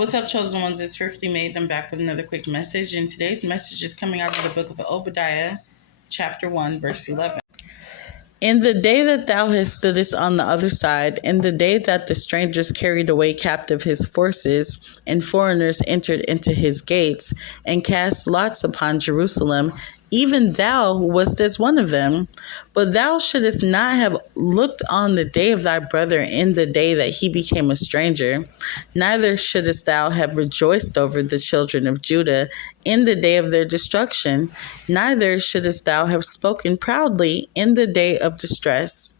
What's up, chosen ones? It's Thrifty Made. I'm back with another quick message, and today's message is coming out of the book of Obadiah, chapter 1, verse 11. In the day that thou hast stoodest on the other side, in the day that the strangers carried away captive his forces, and foreigners entered into his gates, and cast lots upon Jerusalem, even thou wast as one of them. But thou shouldest not have looked on the day of thy brother in the day that he became a stranger, neither shouldest thou have rejoiced over the children of Judah in the day of their destruction, neither shouldest thou have spoken proudly in the day of distress.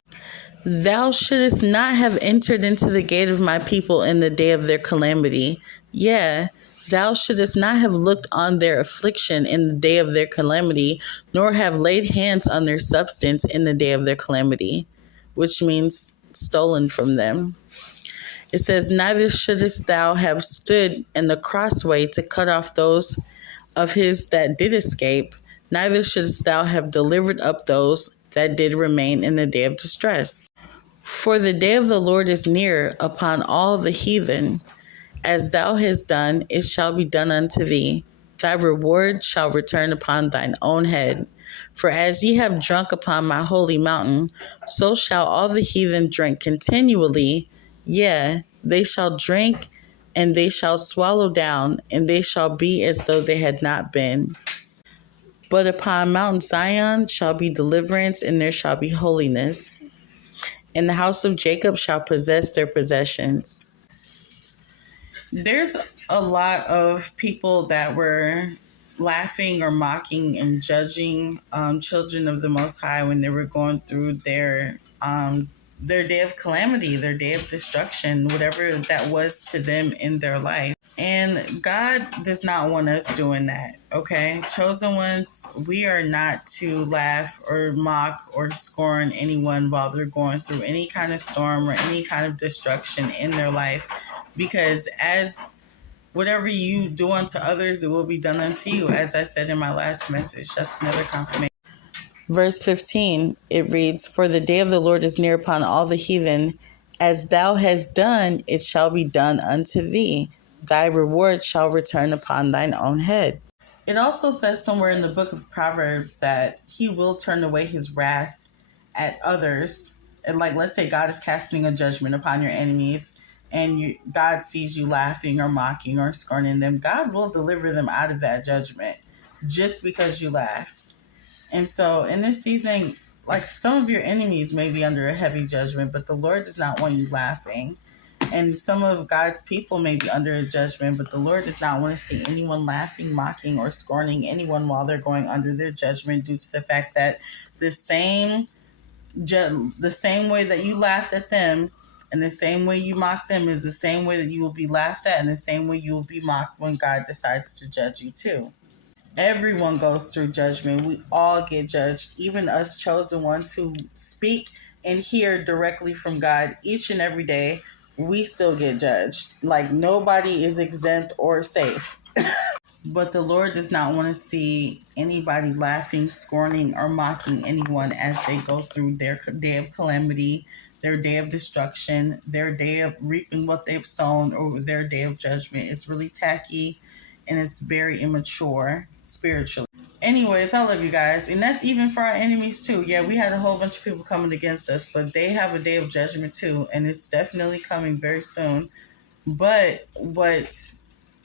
Thou shouldest not have entered into the gate of my people in the day of their calamity. Yea, thou shouldest not have looked on their affliction in the day of their calamity, nor have laid hands on their substance in the day of their calamity, which means stolen from them. It says, neither shouldest thou have stood in the crossway to cut off those of his that did escape, neither shouldest thou have delivered up those that did remain in the day of distress. For the day of the Lord is near upon all the heathen. As thou hast done, it shall be done unto thee. Thy reward shall return upon thine own head. For as ye have drunk upon my holy mountain, so shall all the heathen drink continually. Yea, they shall drink, and they shall swallow down, and they shall be as though they had not been. But upon Mount Zion shall be deliverance, and there shall be holiness. And the house of Jacob shall possess their possessions. There's a lot of people that were laughing or mocking and judging children of the Most High when they were going through their day of calamity, their day of destruction, whatever that was to them in their life. And God does not want us doing that, okay? Chosen ones, we are not to laugh or mock or scorn anyone while they're going through any kind of storm or any kind of destruction in their life. Because as whatever you do unto others, it will be done unto you, as I said in my last message. That's another confirmation. Verse 15, it reads, for the day of the Lord is near upon all the heathen. As thou hast done, it shall be done unto thee. Thy reward shall return upon thine own head. It also says somewhere in the book of Proverbs that he will turn away his wrath at others. And like, let's say God is casting a judgment upon your enemies, and God sees you laughing or mocking or scorning them. God will deliver them out of that judgment just because you laughed. And so in this season, like, some of your enemies may be under a heavy judgment, but the Lord does not want you laughing. And some of God's people may be under a judgment, but the Lord does not want to see anyone laughing, mocking, or scorning anyone while they're going under their judgment, due to the fact that the same way that you laughed at them and the same way you mocked them is the same way that you will be laughed at, and the same way you will be mocked when God decides to judge you too. Everyone goes through judgment. We all get judged, even us chosen ones who speak and hear directly from God each and every day. We still get judged. Like, nobody is exempt or safe. But the Lord does not want to see anybody laughing, scorning, or mocking anyone as they go through their day of calamity, their day of destruction, their day of reaping what they've sown, or their day of judgment. It's really tacky, and it's very immature spiritually. Anyways, I love you guys. And that's even for our enemies too. Yeah, we had a whole bunch of people coming against us, but they have a day of judgment too, and it's definitely coming very soon. But what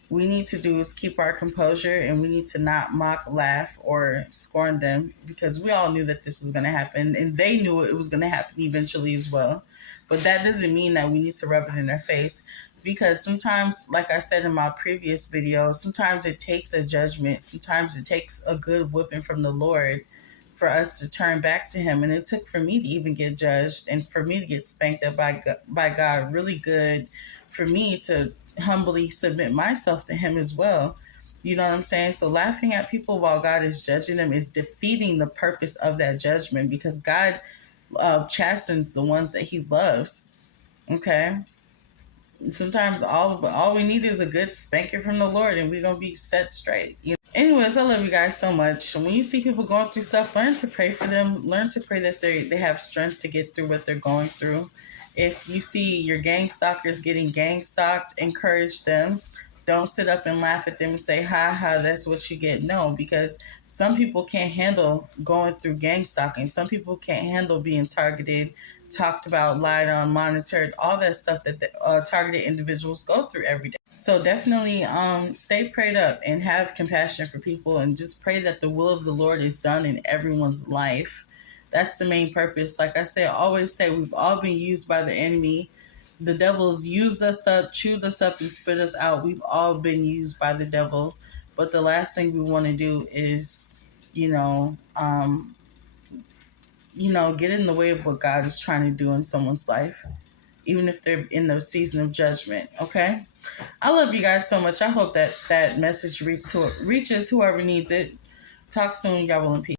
we need to do is keep our composure, and we need to not mock, laugh, or scorn them, because we all knew that this was going to happen, and they knew it was going to happen eventually as well. But that doesn't mean that we need to rub it in their face, because sometimes, like I said in my previous video, sometimes it takes a judgment. Sometimes it takes a good whipping from the Lord for us to turn back to him. And it took for me to even get judged, and for me to get spanked up by God really good, for me to humbly submit myself to him as well. You know what I'm saying? So laughing at people while God is judging them is defeating the purpose of that judgment, because God chastens the ones that he loves. Okay? Sometimes all we need is a good spanking from the Lord, and we're going to be set straight. You know? Anyways, I love you guys so much. When you see people going through stuff, learn to pray for them. Learn to pray that they have strength to get through what they're going through. If you see your gang stalkers getting gang stalked, encourage them. Don't sit up and laugh at them and say, ha ha, that's what you get. No, because some people can't handle going through gang stalking. Some people can't handle being targeted, talked about, lied on, monitored, all that stuff that the, targeted individuals go through every day. So definitely stay prayed up and have compassion for people, and just pray that the will of the Lord is done in everyone's life. That's the main purpose. Like I say, I always say, we've all been used by the enemy. The devil's used us up, chewed us up, and spit us out. We've all been used by the devil. But the last thing we want to do is, you know, um, get in the way of what God is trying to do in someone's life, even if they're in the season of judgment. Okay. I love you guys so much. I hope that that message reaches whoever needs it. Talk soon, y'all. Will in peace.